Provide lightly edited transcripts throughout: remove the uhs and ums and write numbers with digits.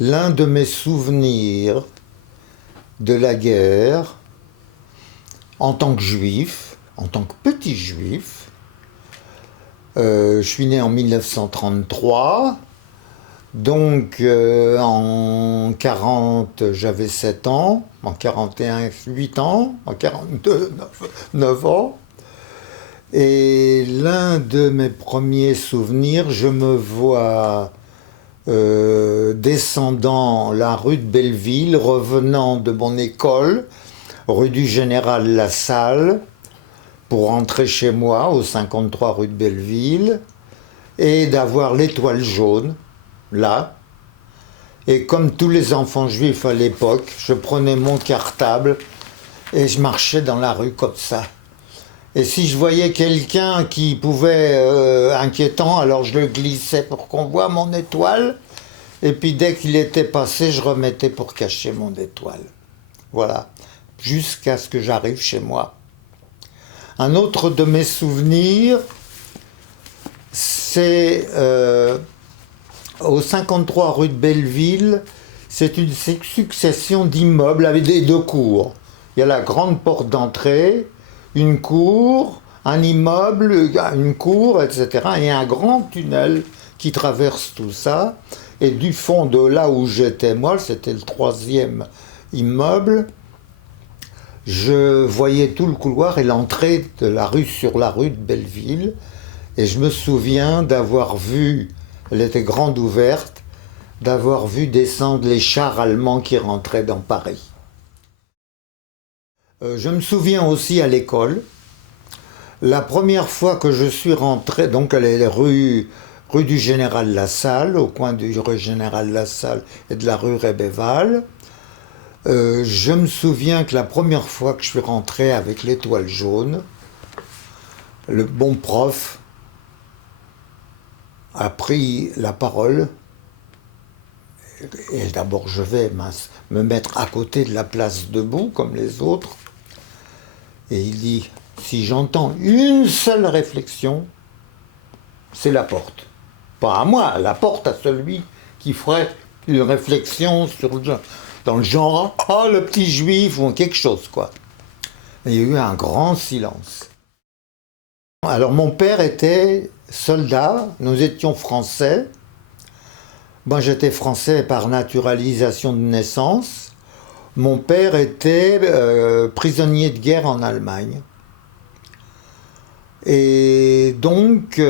L'un de mes souvenirs de la guerre, en tant que juif, en tant que petit juif, je suis né en 1933, donc en 40 j'avais 7 ans, en 41 8 ans, en 42 9 ans. Et l'un de mes premiers souvenirs, je me vois descendant la rue de Belleville, revenant de mon école, rue du Général Lassalle, pour rentrer chez moi au 53 rue de Belleville, et d'avoir l'étoile jaune, là. Et comme tous les enfants juifs à l'époque, je prenais mon cartable et je marchais dans la rue comme ça. Et si je voyais quelqu'un qui pouvait inquiétant, alors je le glissais pour qu'on voie mon étoile. Et puis dès qu'il était passé, je remettais pour cacher mon étoile. Voilà, jusqu'à ce que j'arrive chez moi. Un autre de mes souvenirs, c'est au 53 rue de Belleville, c'est une succession d'immeubles avec des deux cours. Il y a la grande porte d'entrée, une cour, un immeuble, une cour, etc. Et un grand tunnel qui traverse tout ça. Et du fond de là où j'étais moi, c'était le troisième immeuble, je voyais tout le couloir et l'entrée de la rue sur la rue de Belleville. Et je me souviens d'avoir vu, elle était grande ouverte, d'avoir vu descendre les chars allemands qui rentraient dans Paris. Je me souviens aussi à l'école, la première fois que je suis rentré, donc à la rue du Général Lassalle, au coin du rue Général Lassalle et de la rue Rébéval, je me souviens que la première fois que je suis rentré avec l'étoile jaune, le bon prof a pris la parole. Et d'abord, je vais me mettre à côté de la place debout, comme les autres. Et il dit, si j'entends une seule réflexion, c'est la porte. Pas à moi, la porte à celui qui ferait une réflexion dans le genre « Oh, le petit juif » ou quelque chose, quoi. Et il y a eu un grand silence. Alors, mon père était soldat, nous étions français. Moi, j'étais français par naturalisation de naissance. Mon père était prisonnier de guerre en Allemagne. Et donc,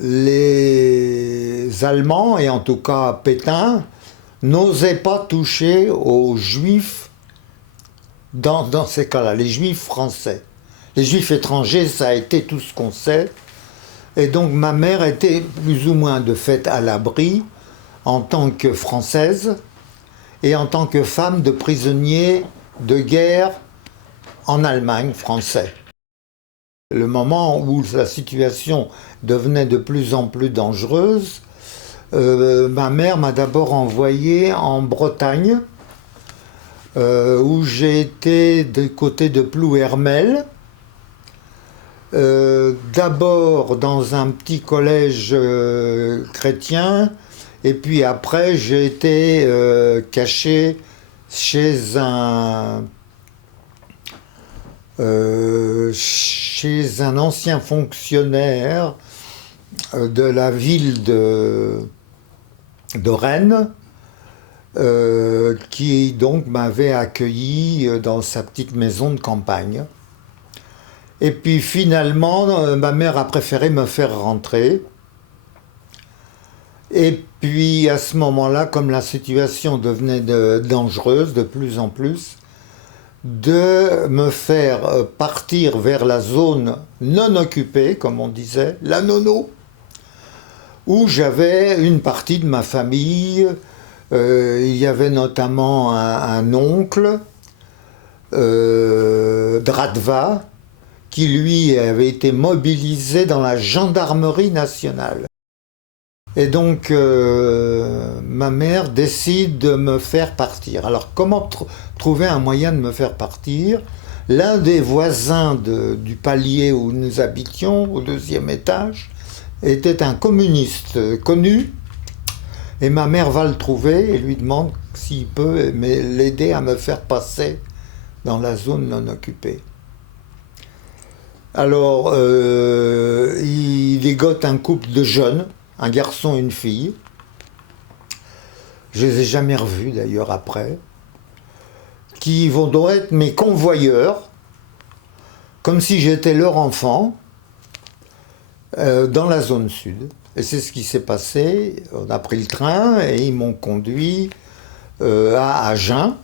les Allemands, et en tout cas Pétain, n'osaient pas toucher aux Juifs dans ces cas-là, les Juifs français. Les Juifs étrangers, ça a été tout ce qu'on sait. Et donc ma mère était plus ou moins de fait à l'abri en tant que Française et en tant que femme de prisonnier de guerre en Allemagne français. Le moment où la situation devenait de plus en plus dangereuse, ma mère m'a d'abord envoyé en Bretagne, où j'ai été du côté de Plouhermel, d'abord dans un petit collège chrétien, et puis après j'ai été caché chez un ancien fonctionnaire de la ville de Rennes, qui donc m'avait accueilli dans sa petite maison de campagne. Et puis finalement, ma mère a préféré me faire rentrer. Et puis à ce moment-là, comme la situation devenait dangereuse de plus en plus, de me faire partir vers la zone non occupée, comme on disait, la nono, où j'avais une partie de ma famille. Il y avait notamment un oncle, Dradva, qui lui avait été mobilisé dans la gendarmerie nationale. Et donc ma mère décide de me faire partir. Alors comment trouver un moyen de me faire partir? L'un des voisins du palier où nous habitions, au 2e étage, était un communiste connu Et ma mère va le trouver et lui demande s'il peut l'aider à me faire passer dans la zone non occupée. Alors, il ligote un couple de jeunes, un garçon et une fille. Je les ai jamais revus d'ailleurs après, qui vont donc être mes convoyeurs, comme si j'étais leur enfant, dans la zone sud. Et c'est ce qui s'est passé. On a pris le train et ils m'ont conduit à Agen.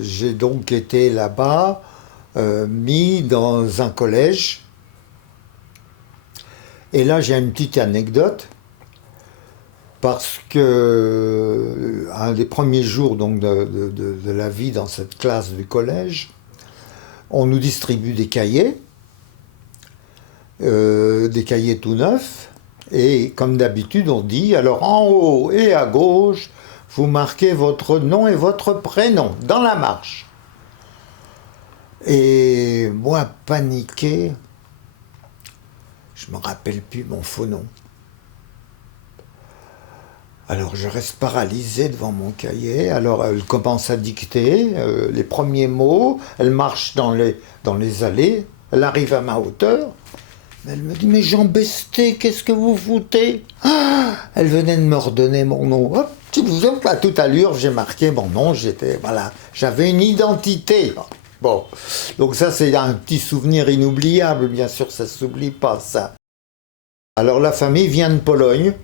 J'ai donc été là-bas, mis dans un collège. Et là, j'ai une petite anecdote, parce que un des premiers jours donc, de la vie dans cette classe du collège, on nous distribue des cahiers tout neufs, et comme d'habitude, on dit, alors en haut et à gauche, vous marquez votre nom et votre prénom dans la marche. Et moi, paniqué, je ne me rappelle plus mon faux nom. Alors je reste paralysé devant mon cahier, alors elle commence à dicter les premiers mots, elle marche dans les allées, elle arrive à ma hauteur, elle me dit « Mais Jean Besté, qu'est-ce que vous foutez ?» Elle venait de me redonner mon nom. Hop, à toute allure, j'ai marqué mon nom, j'avais une identité. Bon, donc ça c'est un petit souvenir inoubliable, bien sûr, ça ne s'oublie pas ça. Alors la famille vient de Pologne,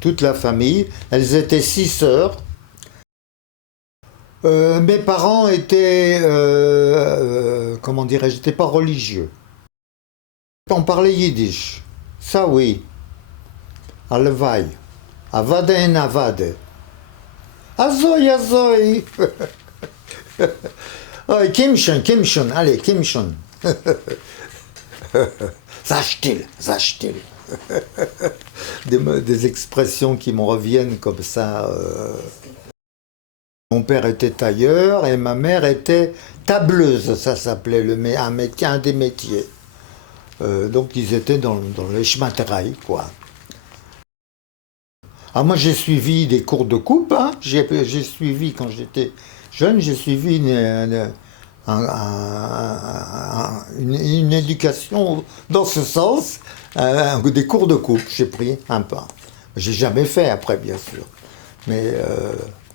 toute la famille, elles étaient 6 sœurs. Mes parents étaient, comment dirais-je, n'étaient pas religieux. On parlait yiddish, ça oui, alevai, avade en avade, azoi azoi, Kimchen, allez, Kimchen. Zachtil. Des expressions qui me reviennent comme ça. Mon père était tailleur et ma mère était tableuse, ça s'appelait un des métiers. Donc ils étaient dans les schmaterailles, quoi. Ah, moi j'ai suivi des cours de coupe, hein. J'ai suivi quand j'étais jeune, j'ai suivi une éducation dans ce sens, des cours de coupe, j'ai pris un peu. J'ai jamais fait après, bien sûr, mais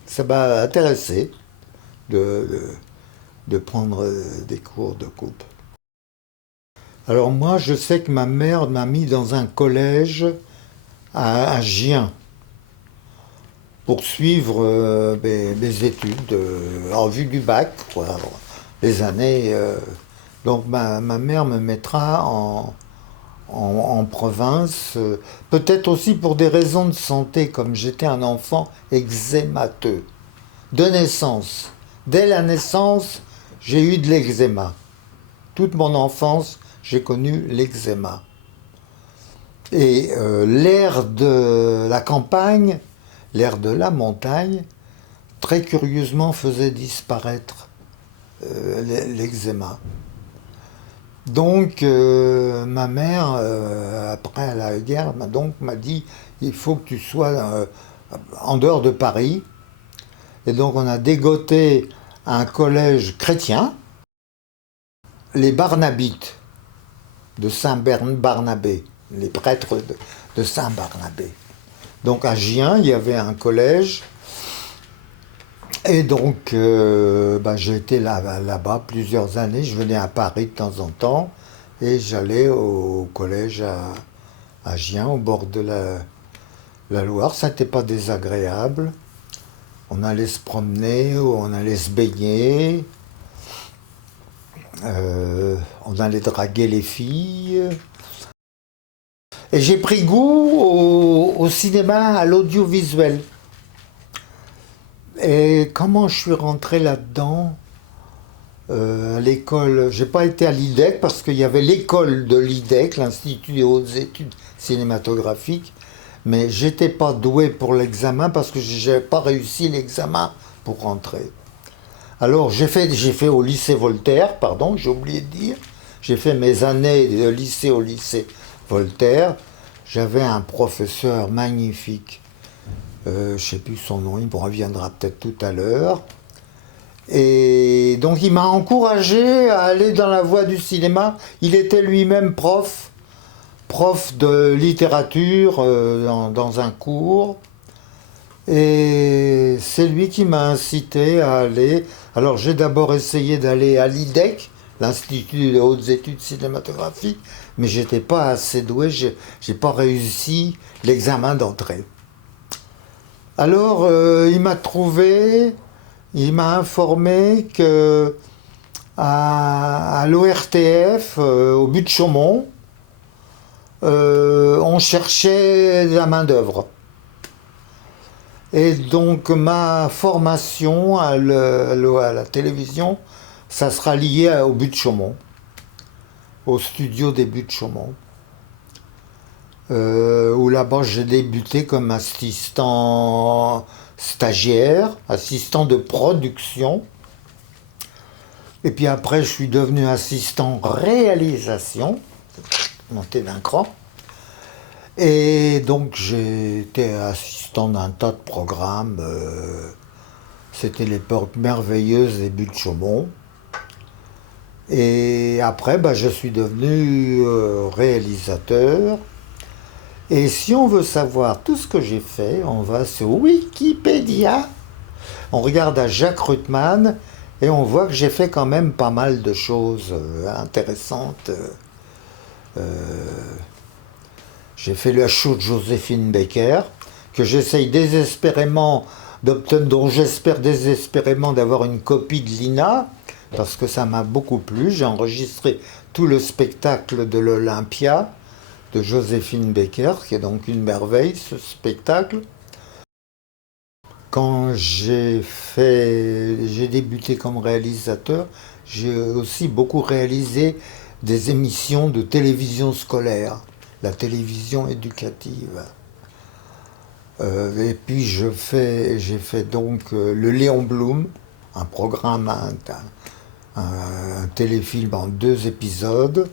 ça m'a intéressé de prendre des cours de coupe. Alors moi, je sais que ma mère m'a mis dans un collège à Gien, pour suivre mes études en vue du bac, quoi. Les années. Donc ma mère me mettra en province, peut-être aussi pour des raisons de santé, comme j'étais un enfant eczémateux, de naissance. Dès la naissance, j'ai eu de l'eczéma. Toute mon enfance, j'ai connu l'eczéma. Et l'air de la campagne, l'air de la montagne, très curieusement faisait disparaître l'eczéma. Donc ma mère, après la guerre, m'a dit il faut que tu sois en dehors de Paris. Et donc on a dégoté un collège chrétien, les Barnabites de Saint-Barnabé, les prêtres de Saint-Barnabé. Donc à Gien, il y avait un collège. Et donc, j'ai été là-bas plusieurs années. Je venais à Paris de temps en temps et j'allais au collège à Gien, au bord de la Loire. Ça n'était pas désagréable. On allait se promener, on allait se baigner, on allait draguer les filles. Et j'ai pris goût au cinéma, à l'audiovisuel. Et comment je suis rentré là-dedans à l'école? J'ai pas été à l'IDEC parce qu'il y avait l'école de l'IDEC, l'Institut des hautes études cinématographiques, mais j'étais pas doué pour l'examen parce que j'ai pas réussi l'examen pour rentrer. Alors j'ai fait au lycée Voltaire, pardon, j'ai oublié de dire, j'ai fait mes années de lycée au lycée Voltaire, j'avais un professeur magnifique, je ne sais plus son nom, il me reviendra peut-être tout à l'heure. Et donc il m'a encouragé à aller dans la voie du cinéma. Il était lui-même prof de littérature dans un cours. Et c'est lui qui m'a incité à aller. Alors j'ai d'abord essayé d'aller à l'IDEC, l'Institut de hautes études cinématographiques, mais j'étais pas assez doué, j'ai pas réussi l'examen d'entrée. Alors il m'a informé que à l'ORTF, au but de Chaumont, on cherchait de la main-d'œuvre. Et donc ma formation à la télévision, ça sera lié au but de Chaumont, au studio des buts de Chaumont, où là-bas j'ai débuté comme assistant stagiaire, assistant de production. Et puis après, je suis devenu assistant réalisation, monté d'un cran. Et donc j'ai été assistant d'un tas de programmes. C'était l'époque merveilleuse des buts de Chaumont. Et après, je suis devenu réalisateur. Et si on veut savoir tout ce que j'ai fait, on va sur Wikipédia. On regarde à Jacques Ruttmann et on voit que j'ai fait quand même pas mal de choses intéressantes. J'ai fait le show de Joséphine Baker, que j'essaye désespérément d'obtenir, dont j'espère désespérément d'avoir une copie de l'INA, parce que ça m'a beaucoup plu. J'ai enregistré tout le spectacle de l'Olympia de Joséphine Baker, qui est donc une merveille, ce spectacle. Quand j'ai débuté comme réalisateur, j'ai aussi beaucoup réalisé des émissions de télévision scolaire, la télévision éducative. Et puis j'ai fait donc le Léon Blum, un programme, un téléfilm en 2 épisodes.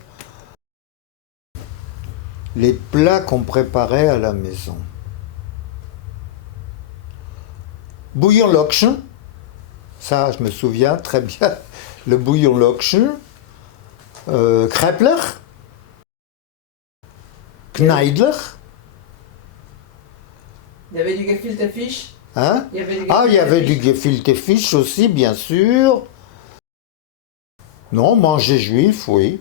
Les plats qu'on préparait à la maison. Bouillon Lokschen, ça je me souviens très bien, le bouillon Lokschen, Krepler, Kneidler. Il y avait du gefilte fish. Hein? Il Il y avait du gefilte fish aussi, bien sûr. Non, on mangeait juif, oui.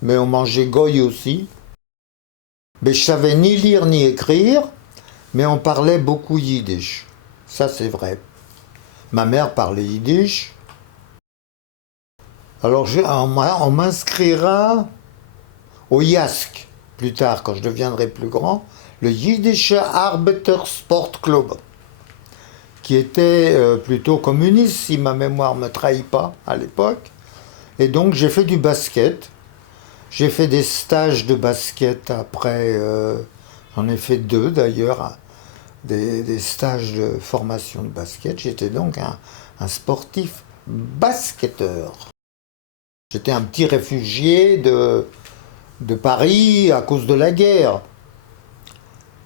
Mais on mangeait goy aussi. Mais je savais ni lire ni écrire, mais on parlait beaucoup yiddish. Ça, c'est vrai. Ma mère parlait yiddish. Alors, on m'inscrira au YASC, plus tard, quand je deviendrai plus grand, le Yiddische Arbeiter Sport Club, qui était plutôt communiste, si ma mémoire ne me trahit pas, à l'époque. Et donc, j'ai fait du basket. J'ai fait des stages de basket après, j'en ai fait 2 d'ailleurs, des stages de formation de basket. J'étais donc un sportif basketteur. J'étais un petit réfugié de Paris à cause de la guerre.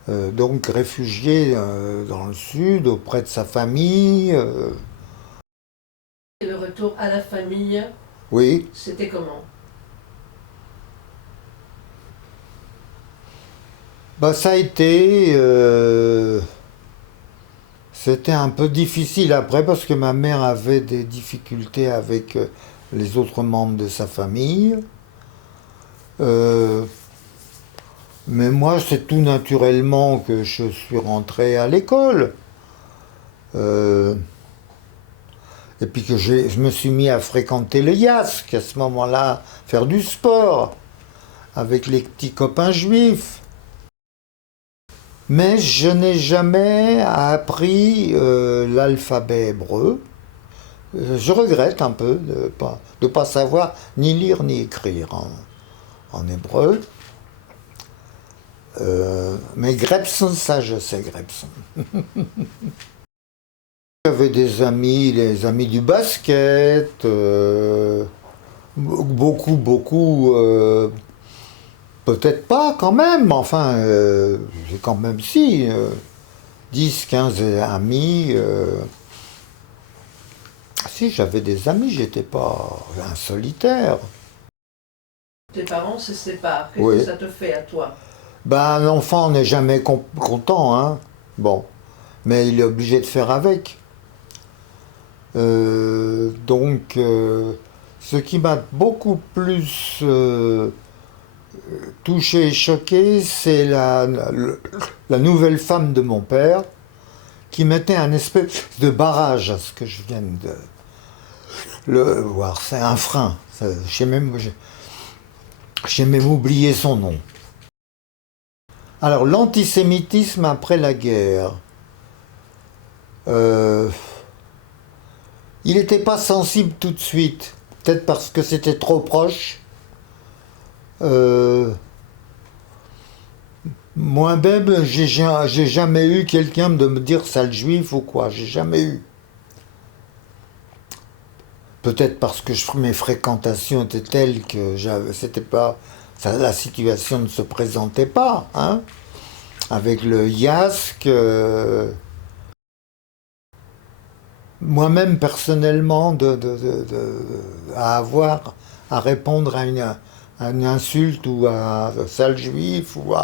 Donc réfugié dans le sud, auprès de sa famille. Et le retour à la famille, Oui. c'était comment? Ça a été... c'était un peu difficile après parce que ma mère avait des difficultés avec les autres membres de sa famille. Mais moi, c'est tout naturellement que je suis rentré à l'école. Et puis que je me suis mis à fréquenter le YASC, à ce moment-là, faire du sport avec les petits copains juifs. Mais je n'ai jamais appris l'alphabet hébreu. Je regrette un peu de pas savoir ni lire ni écrire en hébreu. Mais Grebson, ça je sais Grebson. J'avais des amis, les amis du basket, beaucoup. Peut-être pas quand même, enfin, j'ai quand même si, 10, 15 amis. Si, j'avais des amis, j'étais pas un solitaire. Tes parents se séparent. Qu'est-ce Oui. que ça te fait à toi? Ben, un enfant n'est jamais content, hein. Bon, mais il est obligé de faire avec. Donc, ce qui m'a beaucoup plus touché et choqué, c'est la nouvelle femme de mon père qui mettait un espèce de barrage à ce que je viens de le voir. C'est un frein. J'ai même oublié son nom. Alors, l'antisémitisme après la guerre. Il n'était pas sensible tout de suite. Peut-être parce que c'était trop proche. Moi-même, j'ai jamais eu quelqu'un de me dire sale juif ou quoi. J'ai jamais eu. Peut-être parce que mes fréquentations étaient telles que c'était pas, la situation ne se présentait pas, hein. Avec le IASC, moi-même personnellement, à avoir à répondre à une insulte ou à sale juif ou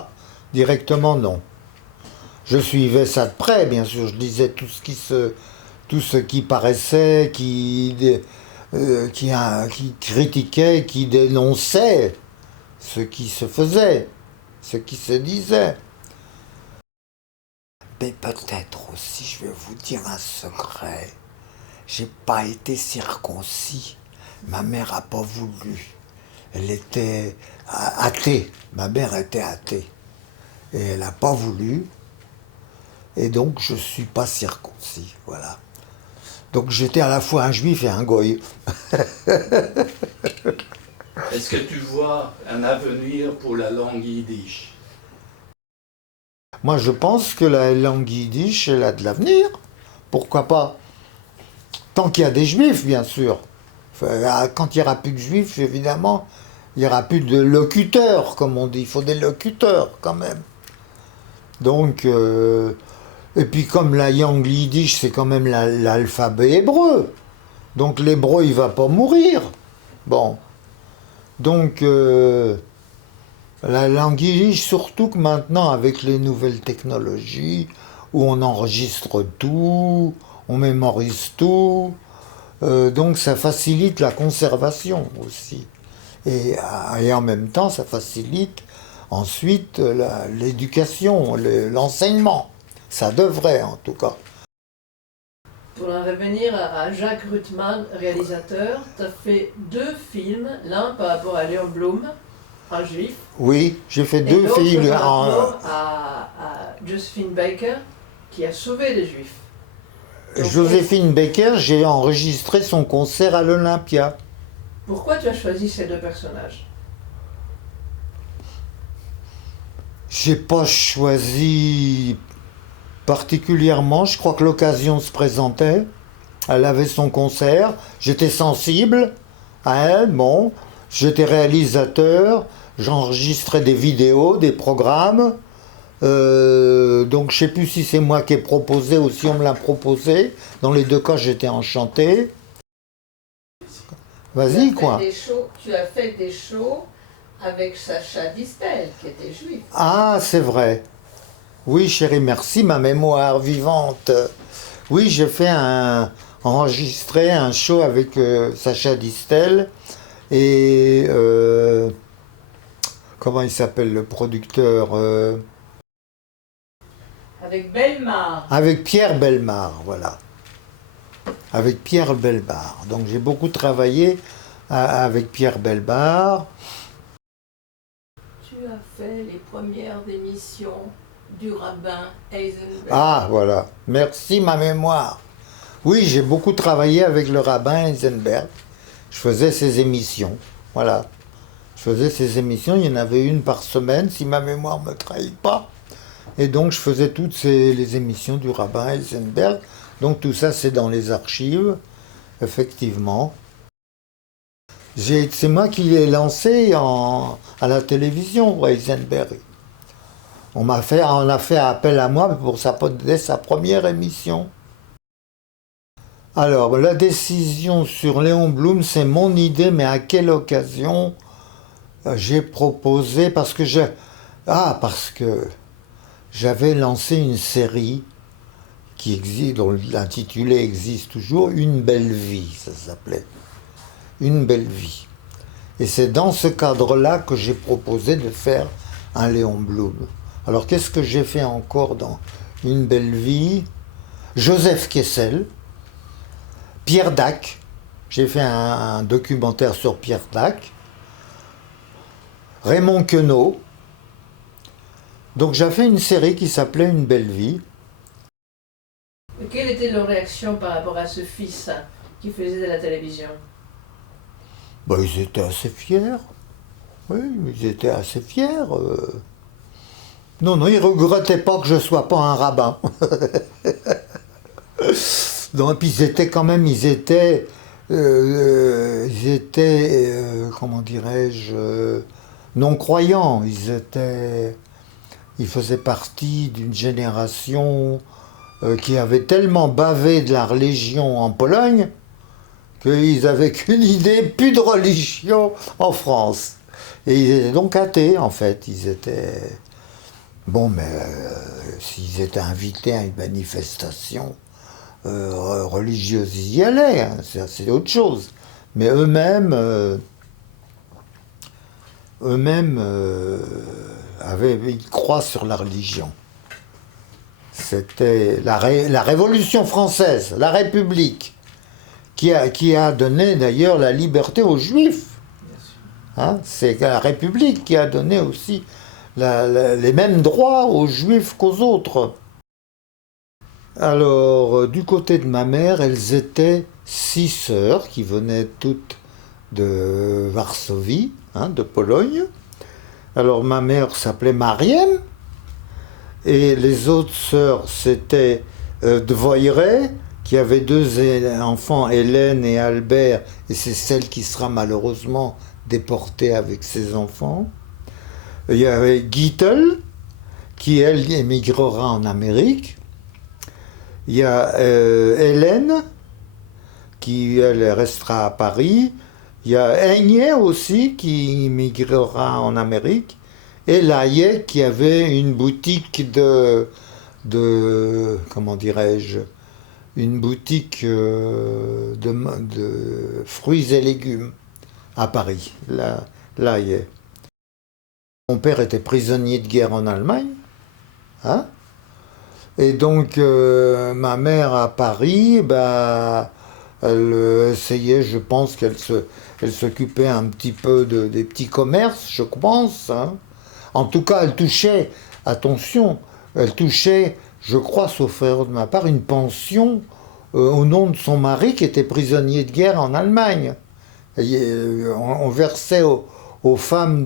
directement non. Je suivais ça de près, bien sûr. Je lisais tout ce qui paraissait, qui critiquait, qui dénonçait ce qui se faisait, ce qui se disait. Mais peut-être aussi, je vais vous dire un secret. J'ai pas été circoncis. Ma mère a pas voulu. Elle était athée. Ma mère était athée. Et elle n'a pas voulu. Et donc je suis pas circoncis. Voilà. Donc j'étais à la fois un juif et un goy. Est-ce que tu vois un avenir pour la langue yiddish? Moi je pense que la langue yiddish, elle a de l'avenir. Pourquoi pas? Tant qu'il y a des juifs, bien sûr. Enfin, quand il n'y aura plus de juifs, évidemment, il n'y aura plus de locuteurs, comme on dit. Il faut des locuteurs, quand même. Donc, et puis comme la langue yiddish, c'est quand même l'alphabet hébreu. Donc l'hébreu, il va pas mourir. Bon. Donc, la langue yiddish, surtout que maintenant, avec les nouvelles technologies, où on enregistre tout, on mémorise tout, donc ça facilite la conservation aussi. Et en même temps, ça facilite ensuite l'éducation, l'enseignement. Ça devrait en tout cas. Pour en revenir à Jacques Ruttmann, réalisateur, tu as fait 2 films, l'un par rapport à Léon Blum, un juif. Oui, j'ai fait et 2 l'autre films par rapport à Josephine Baker, qui a sauvé les juifs. Donc, Joséphine Baker, j'ai enregistré son concert à l'Olympia. Pourquoi tu as choisi ces 2 personnages? J'ai pas choisi particulièrement, je crois que l'occasion se présentait. Elle avait son concert, j'étais sensible à elle, bon, j'étais réalisateur, j'enregistrais des vidéos, des programmes. Donc je sais plus si c'est moi qui ai proposé ou si on me l'a proposé. Dans les 2 cas, j'étais enchanté. Vas-y, quoi. Tu as fait des shows avec Sacha Distel, qui était juif. Ah, c'est vrai. Oui, chérie, merci, ma mémoire vivante. Oui, j'ai fait enregistré un show avec Sacha Distel et comment il s'appelle le producteur Avec Bellemare. Avec Pierre Bellemare, voilà. Avec Pierre Bellemare. Donc j'ai beaucoup travaillé avec Pierre Bellemare. Tu as fait les premières émissions du rabbin Eisenberg. Ah, voilà. Merci, ma mémoire. Oui, j'ai beaucoup travaillé avec le rabbin Eisenberg. Je faisais ses émissions. Voilà. Je faisais ses émissions. Il y en avait une par semaine, si ma mémoire ne me trahit pas. Et donc, je faisais toutes les émissions du rabbin Eisenberg. Donc, tout ça, c'est dans les archives, effectivement. C'est moi qui l'ai lancé à la télévision, Heisenberg. On a fait appel à moi pour dès sa première émission. Alors, la décision sur Léon Blum, c'est mon idée, mais à quelle occasion j'ai proposé, parce que j'avais lancé une série qui existe, dont l'intitulé existe toujours, Une belle vie, ça s'appelait. Une belle vie. Et c'est dans ce cadre-là que j'ai proposé de faire un Léon Blum. Alors qu'est-ce que j'ai fait encore dans Une belle vie? Joseph Kessel, Pierre Dac. J'ai fait un documentaire sur Pierre Dac. Raymond Queneau. Donc j'ai fait une série qui s'appelait Une belle vie. Et quelle était leur réaction par rapport à ce fils qui faisait de la télévision? Ben, ils étaient assez fiers. Oui, ils étaient assez fiers. Non, ils ne regrettaient pas que je ne sois pas un rabbin. Non, et puis ils étaient, comment dirais-je, non-croyants. Ils faisaient partie d'une génération qui avait tellement bavé de la religion en Pologne qu'ils n'avaient qu'une idée, plus de religion en France. Et ils étaient donc athées, en fait. Ils étaient... Bon, mais s'ils étaient invités à une manifestation religieuse, ils y allaient, hein, c'est autre chose. Mais eux-mêmes ils croient sur la religion. C'était la Révolution française, la République, qui a donné d'ailleurs la liberté aux Juifs. Hein, c'est la République qui a donné aussi les mêmes droits aux Juifs qu'aux autres. Alors, du côté de ma mère, elles étaient 6 sœurs qui venaient toutes de Varsovie, hein, de Pologne. Alors, ma mère s'appelait Mariem, et les autres sœurs, c'était Dvoiré, qui avait 2 enfants, Hélène et Albert, et c'est celle qui sera malheureusement déportée avec ses enfants. Il y avait Gittel, qui elle émigrera en Amérique. Il y a Hélène, qui elle restera à Paris. Il y a Aigné aussi, qui immigrera en Amérique. Et Layet, qui avait une boutique de comment dirais-je, une boutique de fruits et légumes à Paris, Layet. Mon père était prisonnier de guerre en Allemagne, hein? Et donc ma mère à Paris, elle essayait, je pense qu'elle s'occupait un petit peu des petits commerces, je pense, hein? En tout cas, elle touchait, attention, je crois, sauf erreur de ma part, une pension au nom de son mari qui était prisonnier de guerre en Allemagne. On versait aux femmes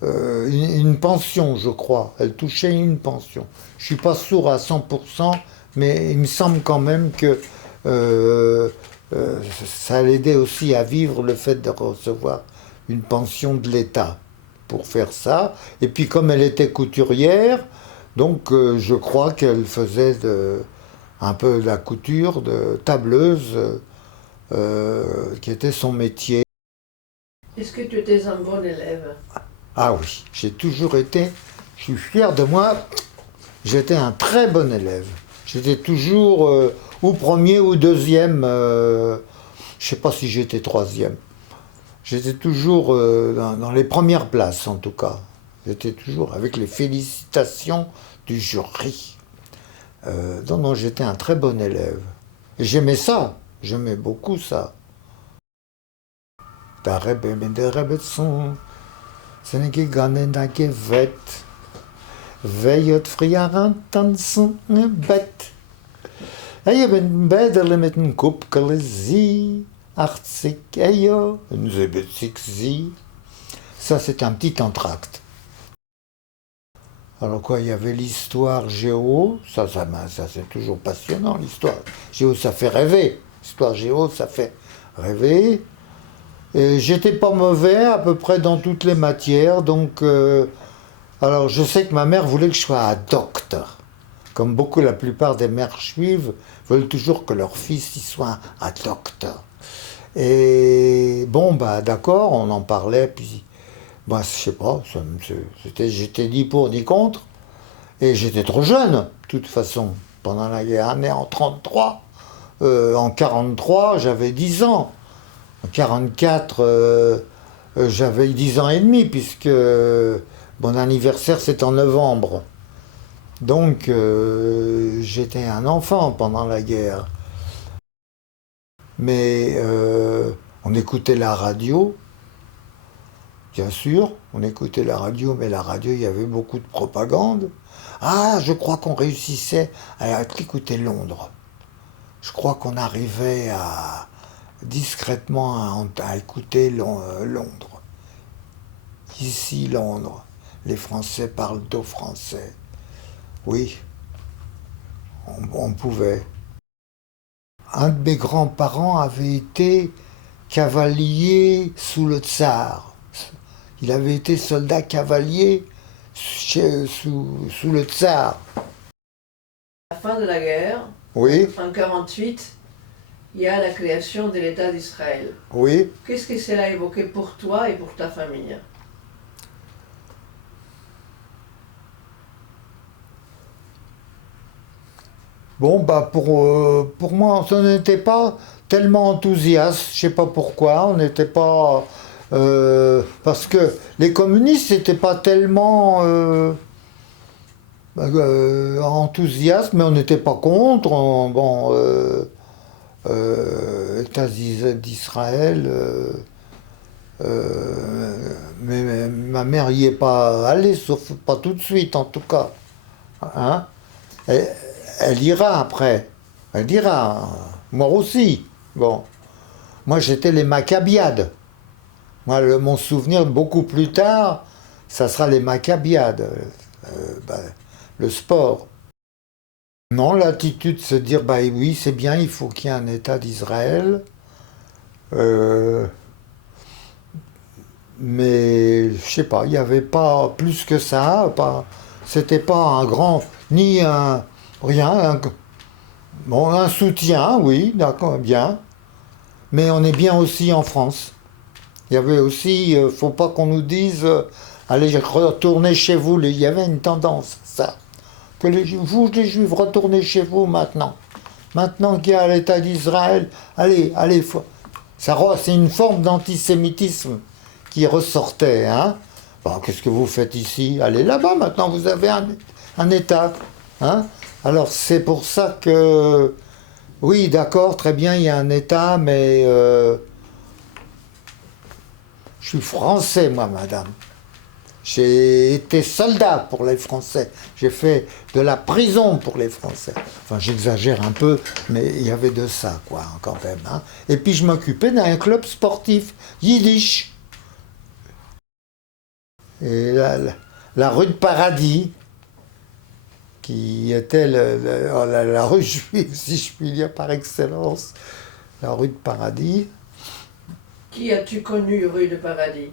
une pension, je crois. Elle touchait une pension. Je ne suis pas sûr à 100%, mais il me semble quand même que ça l'aidait aussi à vivre, le fait de recevoir une pension de l'État pour faire ça. Et puis comme elle était couturière, donc je crois qu'elle faisait un peu de la couture, de tableuse, qui était son métier. Est-ce que tu étais un bon élève? Ah oui, j'ai toujours été, je suis fier de moi, j'étais un très bon élève. J'étais toujours ou premier ou deuxième, je ne sais pas si j'étais troisième. J'étais toujours dans les premières places en tout cas. J'étais toujours avec les félicitations du jury. Non, j'étais un très bon élève. Et j'aimais ça, j'aimais beaucoup ça. Da Rebbe mit der Rebbetzon sind gegangen da gewett. Wer hat früher antanzen im Bett? Ich bin Bäderle mit dem Kupkerle sie, 80 Euro, 70 sie. Ça, c'est un petit entracte. Alors quoi, il y avait l'histoire géo, ça c'est toujours passionnant, l'histoire. Géo, ça fait rêver. L'histoire géo, ça fait rêver. Et j'étais pas mauvais à peu près dans toutes les matières, donc alors je sais que ma mère voulait que je sois un docteur. Comme beaucoup, la plupart des mères juives veulent toujours que leur fils y soit un docteur. Et bon, bah d'accord, on en parlait, puis bah, je sais pas, j'étais ni pour ni contre, et j'étais trop jeune, de toute façon, pendant la guerre, né en 33. En 43, j'avais 10 ans. En 44, j'avais 10 ans et demi, puisque mon anniversaire, c'est en novembre. Donc, j'étais un enfant pendant la guerre. Mais on écoutait la radio, bien sûr, on écoutait la radio, mais la radio, il y avait beaucoup de propagande. Ah, je crois qu'on réussissait à écouter Londres. Je crois qu'on arrivait discrètement à écouter Londres. Ici, Londres, les Français parlent d'au français. Oui, on pouvait. Un de mes grands-parents avait été cavalier sous le tsar. Il avait été soldat cavalier sous le tsar. À la fin de la guerre, Oui, en 1948, il y a la création de l'État d'Israël. oui. Qu'est-ce que cela a évoqué pour toi et pour ta famille? Bon, bah pour moi, on n'était pas tellement enthousiaste, je sais pas pourquoi, on n'était pas... parce que les communistes n'étaient pas tellement enthousiastes, mais on n'était pas contre. État d'Israël, mais ma mère y est pas allée, sauf pas tout de suite en tout cas. Hein? Elle, elle ira après. Elle dira. Moi aussi. Bon. Moi, j'étais les Maccabiades. Moi, mon souvenir, beaucoup plus tard, ça sera les Maccabiades. Le sport. Non, l'attitude, se dire, bah oui, c'est bien, il faut qu'il y ait un État d'Israël. Mais, je sais pas, il n'y avait pas plus que ça. C'était pas un grand, ni un... Rien, bon, un soutien, oui, d'accord, bien. Mais on est bien aussi en France. Il y avait aussi, faut pas qu'on nous dise, allez, retournez chez vous. Il y avait une tendance, ça. Que vous, les Juifs, retournez chez vous maintenant. Maintenant qu'il y a l'État d'Israël, allez, c'est une forme d'antisémitisme qui ressortait, hein. Bon, qu'est-ce que vous faites ici? Allez là-bas, maintenant, vous avez un État, hein. Alors c'est pour ça que, oui, d'accord, très bien, il y a un État, mais je suis français, moi, madame. J'ai été soldat pour les Français. J'ai fait de la prison pour les Français. Enfin, j'exagère un peu, mais il y avait de ça, quoi, quand même. Hein. Et puis je m'occupais d'un club sportif, Yiddish. Et la rue de Paradis, qui était la rue juive, si je puis dire, par excellence, la rue de Paradis. Qui as-tu connu rue de Paradis?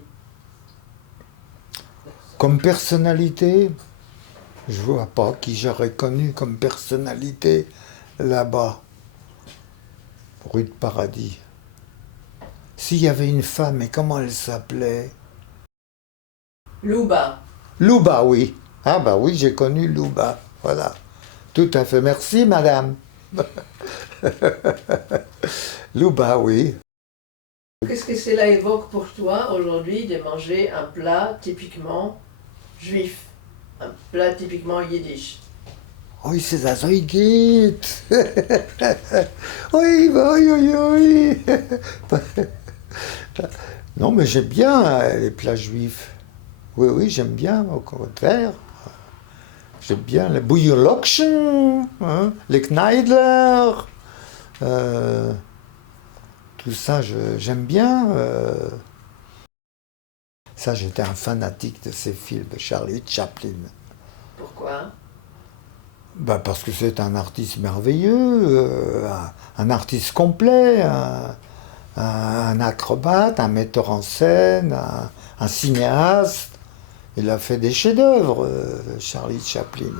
Comme personnalité, je vois pas qui j'aurais connu comme personnalité là-bas, rue de Paradis. S'il y avait une femme, mais comment elle s'appelait? Louba. Louba, oui. Ah bah oui, j'ai connu Louba. Voilà. Tout à fait. Merci, madame. Louba, oui. Qu'est-ce que cela évoque pour toi aujourd'hui de manger un plat typiquement juif, un plat typiquement yiddish? Oui, c'est ça, ça y geht. Oui, oui, oui, oui. Non, mais j'aime bien les plats juifs. Oui, oui, j'aime bien, au contraire. J'aime bien les Bouillon-Lokschen, hein, les Kneidler. Tout ça, j'aime bien. Ça, j'étais un fanatique de ces films de Charlie Chaplin. Pourquoi? Bah parce que c'est un artiste merveilleux, un artiste complet, un acrobate, un metteur en scène, un cinéaste. Il a fait des chefs-d'œuvre, Charlie Chaplin.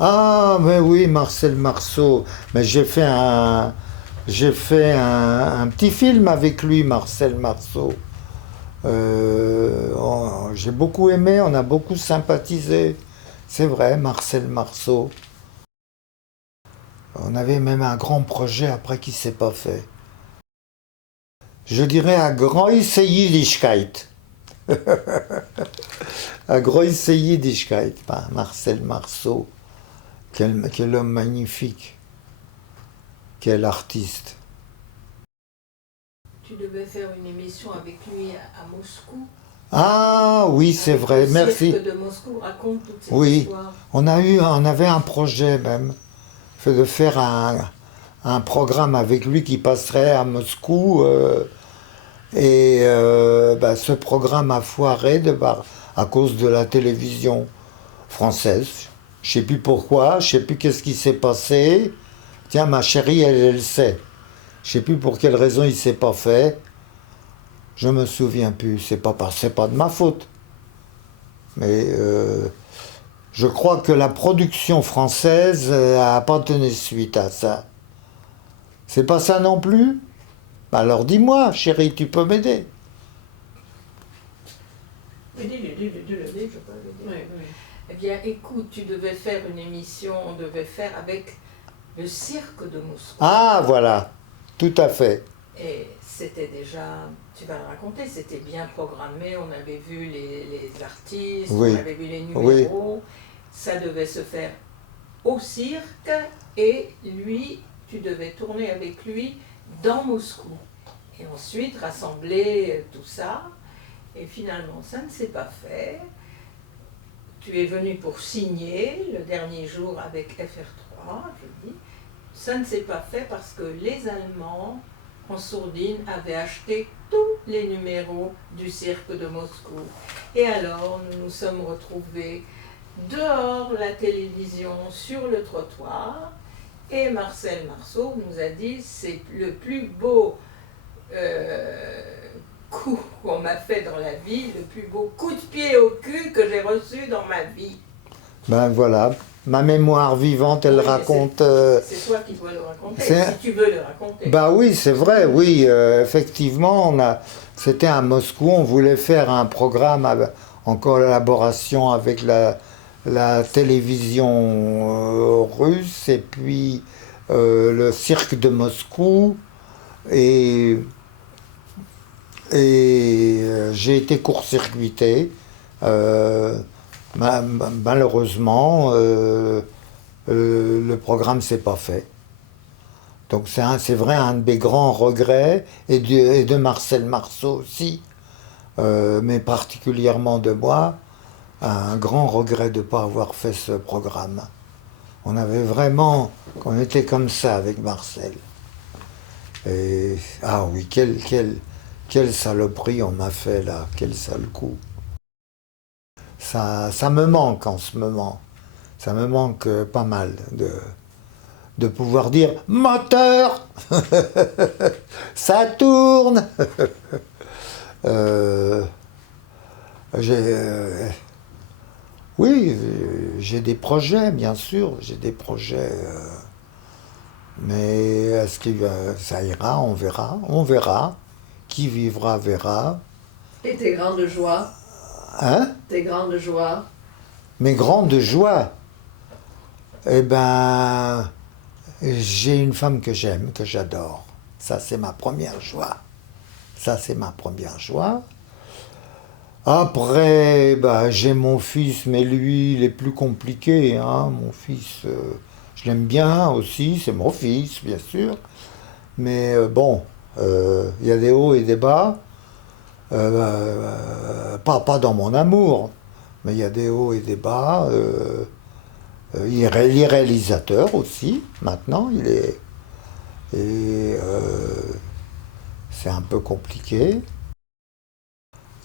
Ah, mais oui, Marcel Marceau. Mais j'ai fait un petit film avec lui, Marcel Marceau. J'ai beaucoup aimé, on a beaucoup sympathisé. C'est vrai, Marcel Marceau. On avait même un grand projet après qui s'est pas fait. Je dirais à Große Jüdischkeit. À Große Jüdischkeit, Marcel Marceau. Quel homme magnifique. Quel artiste. Tu devais faire une émission avec lui à Moscou. Ah oui, c'est vrai, merci. Le cirque de Moscou raconte toute cette Oui, histoire. on avait un projet même, fait de faire un programme avec lui qui passerait à Moscou. Ce programme a foiré à cause de la télévision française. Je sais plus pourquoi, je sais plus qu'est-ce qui s'est passé. Tiens, ma chérie, elle le sait. Je sais plus pour quelle raison il s'est pas fait. Je me souviens plus. C'est pas de ma faute. Mais je crois que la production française a pas donné suite à ça. C'est pas ça non plus? Alors dis-moi, chérie, tu peux m'aider? Oui, dis-le, je peux le dire. Oui. Eh bien, écoute, tu devais faire une émission, on devait faire avec le cirque de Moscou. Ah, voilà, tout à fait. Et c'était déjà, tu vas le raconter, c'était bien programmé, on avait vu les artistes, Oui. on avait vu les numéros, ça devait se faire au cirque, et lui, tu devais tourner avec lui dans Moscou. Et ensuite rassembler tout ça, et finalement ça ne s'est pas fait. Tu es venu pour signer le dernier jour avec FR3, je dis. Ça ne s'est pas fait parce que les Allemands, en sourdine, avaient acheté tous les numéros du cirque de Moscou. Et alors, nous nous sommes retrouvés dehors de la télévision, sur le trottoir, et Marcel Marceau nous a dit, c'est le plus beau coup qu'on m'a fait dans la vie, le plus beau coup de pied au cul que j'ai reçu dans ma vie. Ben voilà, ma mémoire vivante, elle Oui, raconte... C'est toi qui dois le raconter, c'est- si tu veux le raconter. Bah oui, c'est vrai, oui, effectivement, c'était à Moscou, on voulait faire un programme en collaboration avec la télévision russe et puis le cirque de Moscou et j'ai été court-circuité. Malheureusement, le programme s'est pas fait. Donc c'est vrai un de mes grands regrets, et de Marcel Marceau aussi, mais particulièrement de moi, un grand regret de ne pas avoir fait ce programme. On était comme ça avec Marcel. Et, ah oui, quelle saloperie on m'a fait là, quel sale coup. Ça me manque en ce moment. Ça me manque pas mal de pouvoir dire moteur, ça tourne. Oui, j'ai des projets, bien sûr, j'ai des projets, mais est-ce que ça ira? On verra. Qui vivra verra. Et tes grandes joies? Hein? Tes grandes joies? Mes grandes joies. Eh ben, j'ai une femme que j'aime, que j'adore. Ça, c'est ma première joie. Après, bah, j'ai mon fils, mais lui, il est plus compliqué. Hein. Mon fils, je l'aime bien aussi, c'est mon fils, bien sûr. Mais bon, il y a des hauts et des bas. Pas dans mon amour, mais il y a des hauts et des bas. Il est réalisateur aussi, maintenant. C'est un peu compliqué.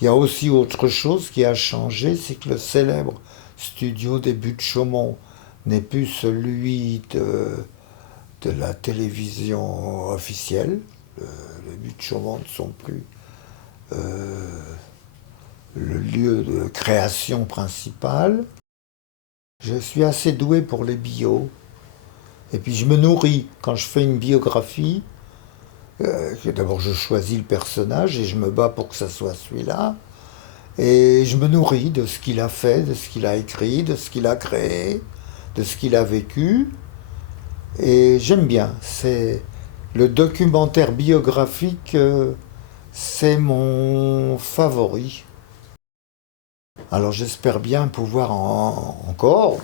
Il y a aussi autre chose qui a changé, c'est que le célèbre studio des Buttes-Chaumont n'est plus celui de la télévision officielle. Les buts de Chaumont ne sont plus le lieu de création principal. Je suis assez doué pour les bios. Et puis je me nourris. Quand je fais une biographie, d'abord je choisis le personnage et je me bats pour que ça soit celui-là. Et je me nourris de ce qu'il a fait, de ce qu'il a écrit, de ce qu'il a créé, de ce qu'il a vécu. Et j'aime bien. C'est le documentaire biographique, c'est mon favori. Alors j'espère bien pouvoir encore.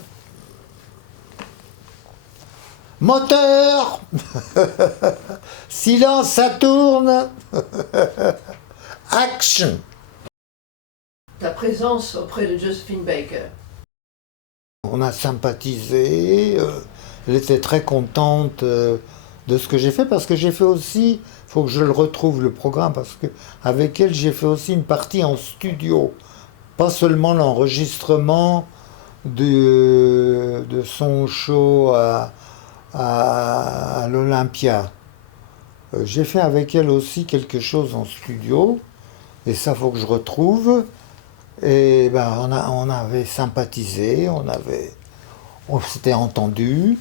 Moteur. Silence, ça tourne. Action. Ta présence auprès de Josephine Baker. On a sympathisé, elle était très contente de ce que j'ai fait, parce que j'ai fait aussi, il faut que je le retrouve le programme, parce que avec elle j'ai fait aussi une partie en studio, pas seulement l'enregistrement de son show à l'Olympia. J'ai fait avec elle aussi quelque chose en studio, et ça faut que je retrouve. Et ben on avait sympathisé, on s'était entendu.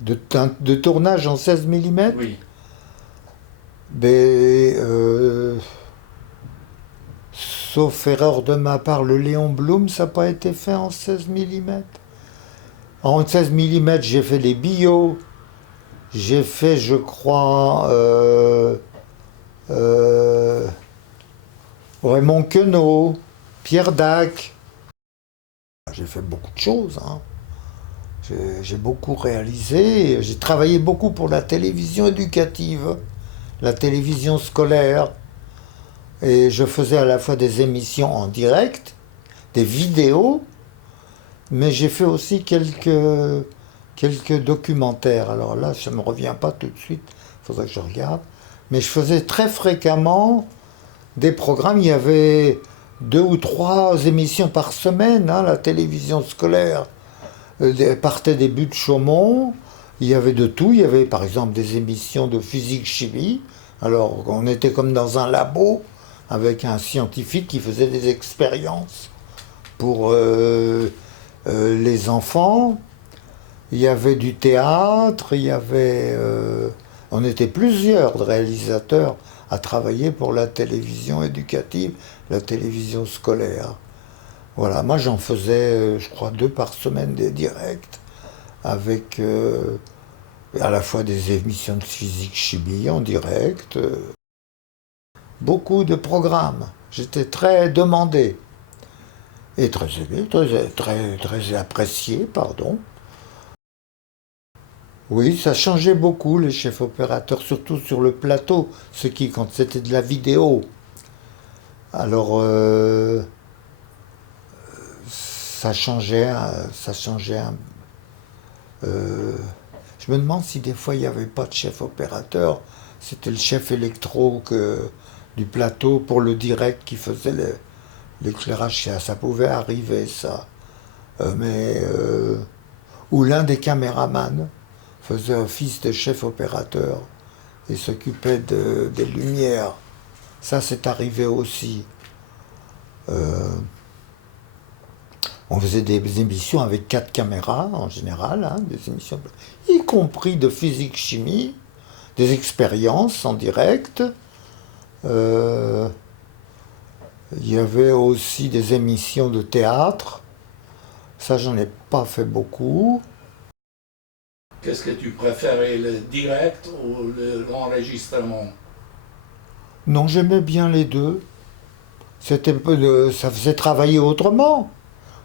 De tournage en 16 mm. Oui. Sauf erreur de ma part, le Léon Blum, ça n'a pas été fait en 16 mm. En 16 mm, j'ai fait les bios. J'ai fait, je crois, Raymond Queneau, Pierre Dac. J'ai fait beaucoup de choses. Hein. J'ai beaucoup réalisé. J'ai travaillé beaucoup pour la télévision éducative, la télévision scolaire. Et je faisais à la fois des émissions en direct, des vidéos, mais j'ai fait aussi quelques documentaires. Alors là, ça ne me revient pas tout de suite, il faudrait que je regarde. Mais je faisais très fréquemment des programmes. Il y avait 2 ou 3 émissions par semaine, hein, la télévision scolaire. Partait des buts de Chaumont, il y avait de tout. Il y avait par exemple des émissions de physique-chimie. Alors on était comme dans un labo avec un scientifique qui faisait des expériences pour les enfants. Il y avait du théâtre, il y avait... on était plusieurs réalisateurs à travailler pour la télévision éducative, la télévision scolaire. Voilà, moi j'en faisais, je crois, 2 par semaine des directs, avec à la fois des émissions de physique-chimie en direct, beaucoup de programmes. J'étais très demandé, et très aimé, très apprécié, pardon. Oui, ça changeait beaucoup, les chefs opérateurs, surtout sur le plateau, quand c'était de la vidéo. Alors... ça changeait. Je me demande si des fois il n'y avait pas de chef opérateur. C'était le chef électro du plateau pour le direct qui faisait l'éclairage. Ça pouvait arriver, ça. Ou l'un des caméramans faisait office de chef opérateur et s'occupait des lumières. Ça, c'est arrivé aussi. On faisait des émissions avec 4 caméras en général, hein, des émissions, y compris de physique-chimie, des expériences en direct. Il y avait aussi des émissions de théâtre. Ça, j'en ai pas fait beaucoup. Qu'est-ce que tu préférais, le direct ou l'enregistrement? Non, j'aimais bien les deux. Ça faisait travailler autrement.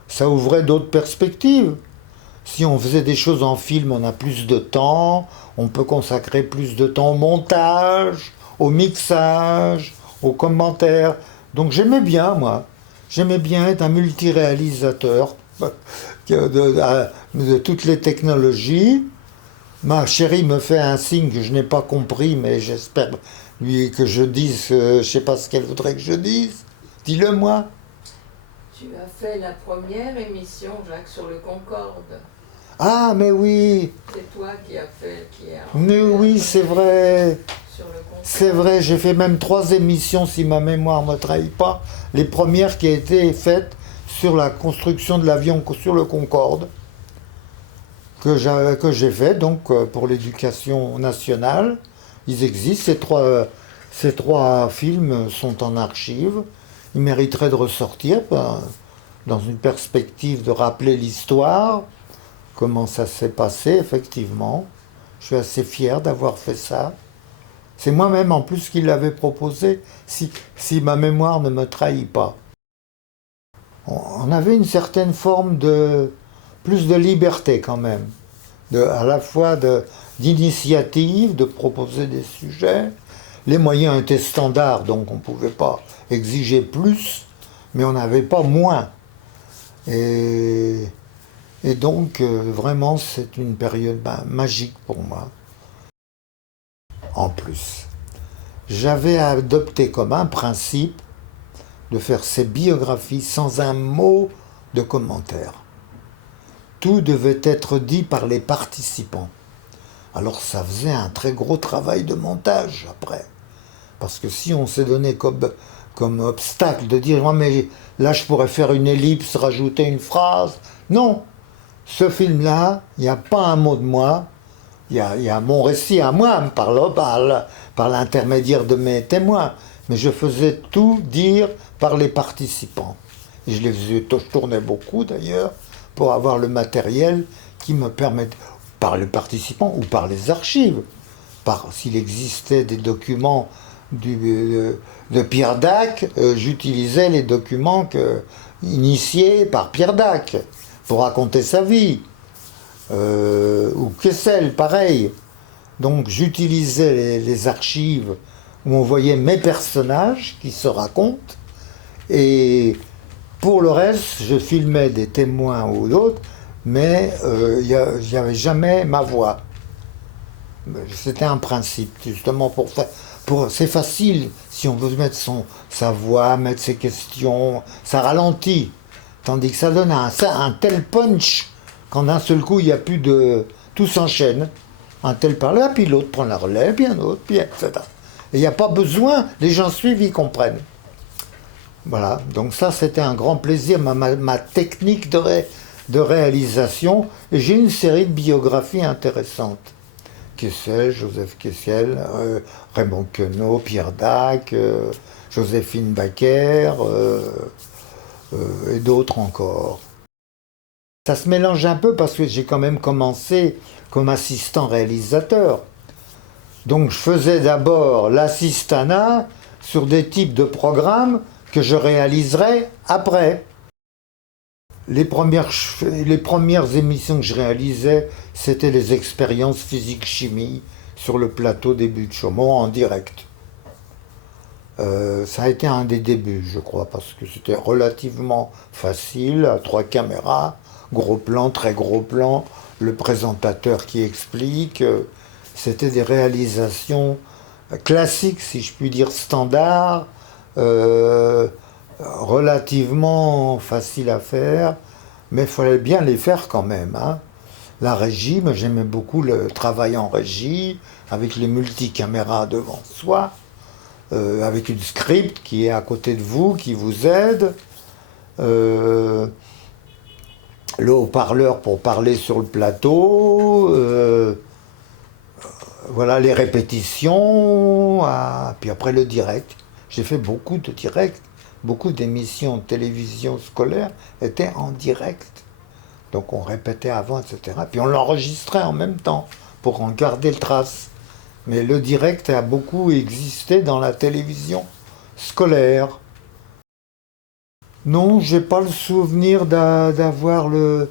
Ça ouvrait d'autres perspectives. Si on faisait des choses en film, on a plus de temps, on peut consacrer plus de temps au montage, au mixage, aux commentaires. Donc j'aimais bien, moi. J'aimais bien être un multiréalisateur de toutes les technologies. Ma chérie me fait un signe que je n'ai pas compris, mais j'espère que je dise, je ne sais pas ce qu'elle voudrait que je dise. Dis-le moi. Tu as fait la première émission, Jacques, sur le Concorde. Ah, mais oui, C'est toi qui as fait, mais oui, c'est vrai. sur le compte. C'est vrai, j'ai fait même 3 émissions, si ma mémoire ne me trahit pas. Les premières qui étaient faites sur la construction de l'avion sur le Concorde, que j'ai fait donc pour l'éducation nationale. Ils existent, ces trois films sont en archive. Ils mériteraient de ressortir dans une perspective de rappeler l'histoire, comment ça s'est passé effectivement. Je suis assez fier d'avoir fait ça. C'est moi-même en plus qui l'avais proposé, si ma mémoire ne me trahit pas. On avait une certaine forme de plus de liberté quand même, à la fois d'initiative, de proposer des sujets. Les moyens étaient standards, donc on ne pouvait pas exiger plus, mais on n'avait pas moins. Et donc vraiment c'est une période magique pour moi. En plus, j'avais adopté comme un principe de faire ces biographies sans un mot de commentaire. Tout devait être dit par les participants. Alors ça faisait un très gros travail de montage après. Parce que si on s'est donné comme obstacle de dire « mais là je pourrais faire une ellipse, rajouter une phrase », non, ce film-là, il n'y a pas un mot de moi, il y a mon récit à moi, par l'intermédiaire de mes témoins, mais je faisais tout dire par les participants. Et je les faisais, je tournais beaucoup d'ailleurs, pour avoir le matériel qui me permettait, par les participants ou par les archives, s'il existait des documents de Pierre Dac, j'utilisais les documents initiés par Pierre Dac pour raconter sa vie. Ou Kessel, pareil. Donc j'utilisais les archives où on voyait mes personnages qui se racontent, et pour le reste, je filmais des témoins ou d'autres, mais il n'y avait jamais ma voix. C'était un principe, justement c'est facile, si on veut mettre sa voix, mettre ses questions, ça ralentit. Tandis que ça donne un tel punch, quand d'un seul coup, il n'y a plus de... Tout s'enchaîne. Un tel parle, là, puis l'autre prend la relève, puis un autre, puis etc. Et il n'y a pas besoin, les gens suivent, ils comprennent. Voilà, donc ça, c'était un grand plaisir, ma technique de réalisation. Et j'ai une série de biographies intéressantes. Kessel, Joseph Kessel, Raymond Queneau, Pierre Dac, Joséphine Baker, et d'autres encore. Ça se mélange un peu parce que j'ai quand même commencé comme assistant réalisateur. Donc je faisais d'abord l'assistanat sur des types de programmes que je réaliserais après. Les premières émissions que je réalisais, c'était les expériences physique-chimie sur le plateau des Buttes de Chaumont en direct. Ça a été un des débuts, je crois, parce que c'était relativement facile, à 3 caméras, gros plan, très gros plan, le présentateur qui explique. C'était des réalisations classiques, si je puis dire, standards, relativement faciles à faire, mais il fallait bien les faire quand même. Hein. La régie, j'aimais beaucoup le travail en régie, avec les multicaméras devant soi. Avec une script qui est à côté de vous, qui vous aide, le haut-parleur pour parler sur le plateau, voilà les répétitions, puis après le direct. J'ai fait beaucoup de directs, beaucoup d'émissions de télévision scolaire étaient en direct. Donc on répétait avant, etc. Puis on l'enregistrait en même temps pour en garder le trace. Mais le direct a beaucoup existé dans la télévision scolaire. Non, j'ai pas le souvenir d'avoir le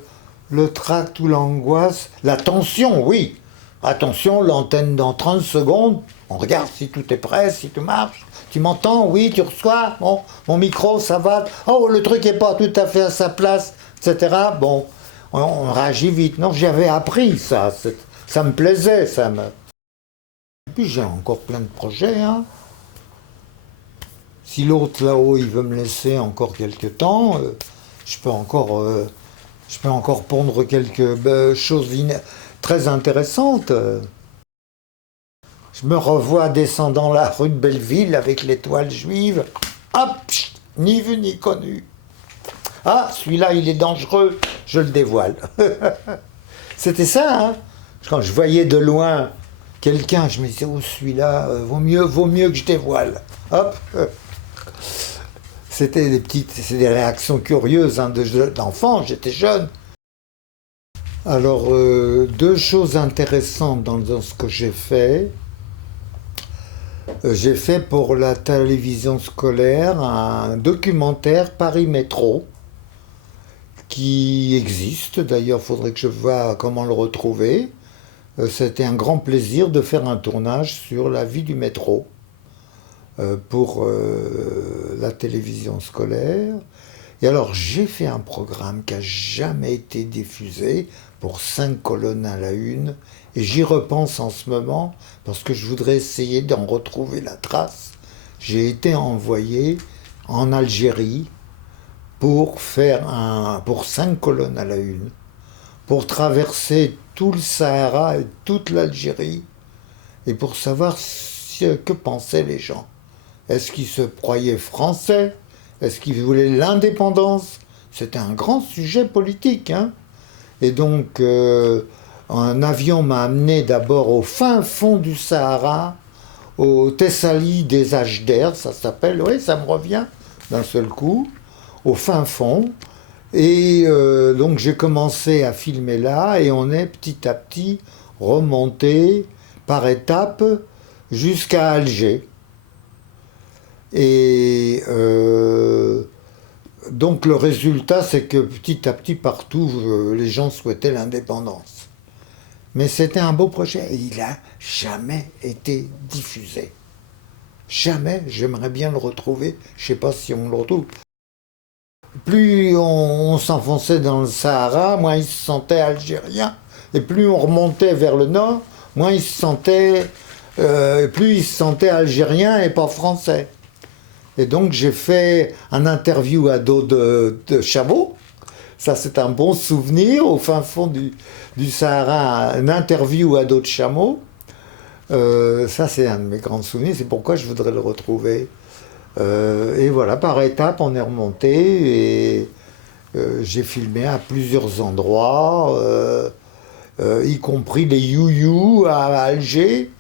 tract ou l'angoisse. La tension, oui. Attention, l'antenne dans 30 secondes. On regarde si tout est prêt, si tout marche. Tu m'entends? Oui, tu reçois? Bon, mon micro, ça va? Oh, le truc n'est pas tout à fait à sa place, etc. Bon, on réagit vite. Non, j'avais appris ça. Ça me plaisait, Et puis j'ai encore plein de projets. Hein. Si l'autre là-haut, il veut me laisser encore quelques temps, je Je peux encore pondre quelques choses très intéressantes. Je me revois descendant la rue de Belleville avec l'étoile juive. Hop, ni vu ni connu. Ah, celui-là, il est dangereux, je le dévoile. C'était ça, hein. Quand je voyais de loin quelqu'un, je me disais, oh, celui-là, vaut mieux que je dévoile. Hop. C'est des réactions curieuses hein, d'enfants, j'étais jeune. Alors, deux choses intéressantes dans ce que j'ai fait. J'ai fait pour la télévision scolaire un documentaire Paris Métro, qui existe. D'ailleurs, il faudrait que je voie comment le retrouver. C'était un grand plaisir de faire un tournage sur la vie du métro pour la télévision scolaire. Et alors, j'ai fait un programme qui n'a jamais été diffusé pour 5 colonnes à la une. Et j'y repense en ce moment parce que je voudrais essayer d'en retrouver la trace. J'ai été envoyé en Algérie pour 5 colonnes à la une, pour traverser tout le Sahara et toute l'Algérie, et pour savoir ce que pensaient les gens. Est-ce qu'ils se croyaient français? Est-ce qu'ils voulaient l'indépendance? C'était un grand sujet politique, hein. Et donc, un avion m'a amené d'abord au fin fond du Sahara, au Thessalie des Ajder, ça s'appelle, oui, ça me revient d'un seul coup, au fin fond. Et donc j'ai commencé à filmer là, et on est petit à petit remonté par étapes jusqu'à Alger. Et donc le résultat, c'est que petit à petit, partout, les gens souhaitaient l'indépendance. Mais c'était un beau projet, et il n'a jamais été diffusé. Jamais, j'aimerais bien le retrouver, je ne sais pas si on le retrouve. Plus on s'enfonçait dans le Sahara, moins ils se sentaient algériens, et plus on remontait vers le nord, moins ils se sentaient, plus ils se sentaient algériens et pas français. Et donc j'ai fait un interview à dos de chameau. Ça c'est un bon souvenir, au fin fond du Sahara, une interview à dos de chameau. Ça c'est un de mes grands souvenirs, c'est pourquoi je voudrais le retrouver. Et voilà, par étapes on est remonté, et j'ai filmé à plusieurs endroits, y compris les You-You à Alger.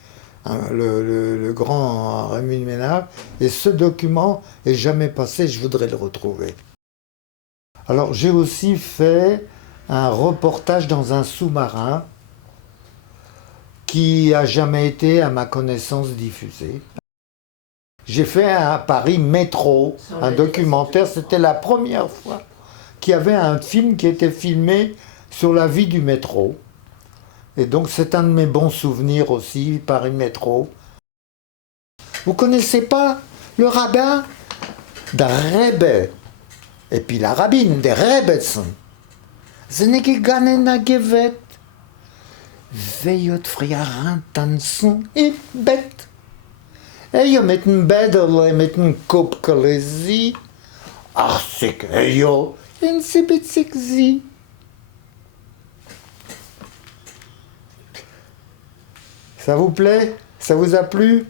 Hein, le grand Rémy Ménard, et ce document est jamais passé, je voudrais le retrouver. Alors j'ai aussi fait un reportage dans un sous-marin qui a jamais été à ma connaissance diffusé. J'ai fait un Paris Métro, un documentaire, c'était la première fois qu'il y avait un film qui était filmé sur la vie du métro. Et donc c'est un de mes bons souvenirs aussi, Paris Métro. Vous connaissez pas le rabbin der Rebbe et puis la rabbine der Rebbetzin? Sind gegangen nach Gewett, vejot friaren tanzen im Bett. Ejo mit dem Bäderle, mit dem Kopfkele sie, 80 Ejo in 70 sie. Ça vous plaît? Ça vous a plu?